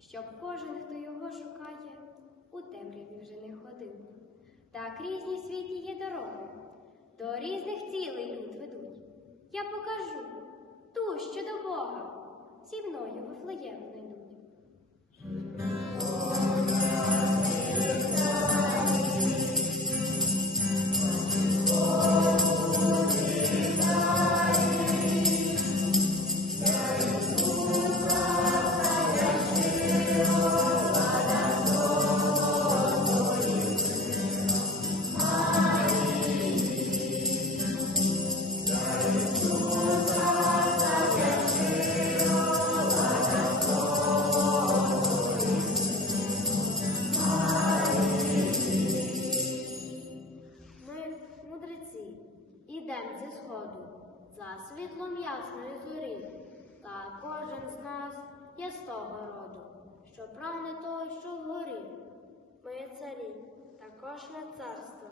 щоб кожен, хто його шукає, у темряві вже не ходив. Так різні світі є дороги, до різних цілей люд ведуть. Я покажу ту, що до Бога, зі мною Вифлеєм найдуть. Світлом ясної зорі, та кожен з нас є з того роду, що прагне того, що вгорі. Ми царі, також не царство,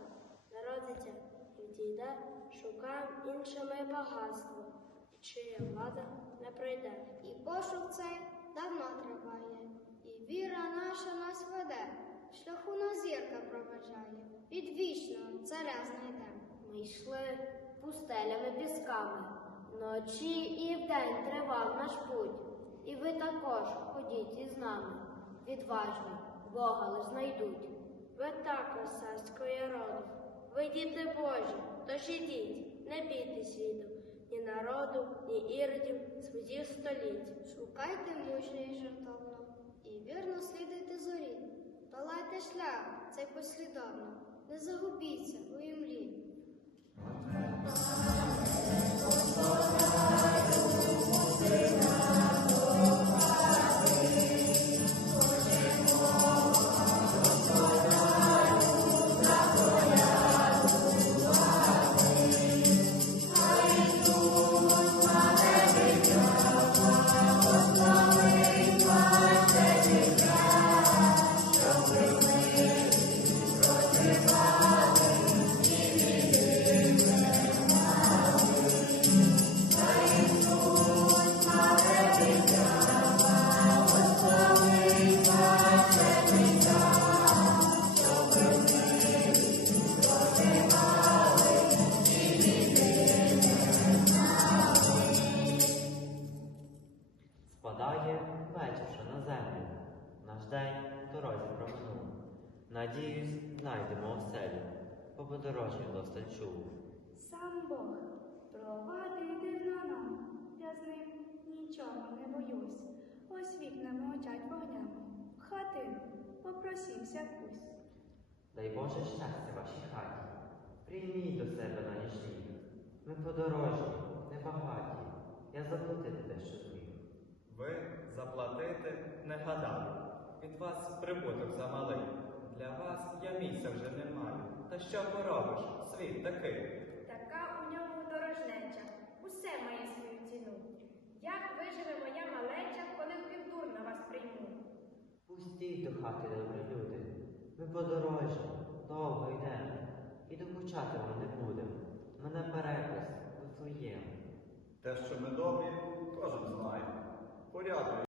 народиться і відійде, шукаємо інше ми багатство, і чия влада не пройде. І пошук цей давно триває, і віра наша нас веде, шляху нас зірка проведжає, від вічного царя знайдемо. Ми йшли пустелями пісками, вночі і вдень тривав наш путь. І ви також ходіть із нами, відважні, Бога лиш знайдуть. Ви також царської роду, ви діти Божі, тож ідіть, не бійте світу, ні народу, ні іродів, своїх століть. Шукайте мужньо і жертовно, і вірно слідуйте зорі. Долайте шлях цей послідовно, не загубіться у імлі. День в дорозі проминув. Надіюсь, знайдемо оселю, бо подорожню достать чув. Сам Бог провадив дивно нам, я з ним нічого не боюсь. Ось вікна мовчать вогнями. В хатину попросівся пусть. Дай Боже щастя вашій хаті. Прийміть до себе на нічліг. Ми подорожні, небагаті. Я заплатити дещо зміг. Ви заплатити не гадали. Від вас прибуток замалий. Для вас я місця вже не маю. Та що поробиш? Світ такий. Така у ньому дорожнеча, усе має свою ціну. Як виживе моя малеча, коли в півдур на вас прийму? Пустіть до хати, добрі люди. Ми подорожні, довго йдемо. І докучати вам не будемо. Мене перепис Вифлеєм. Те, що ми добрі, кожен знає. Порядок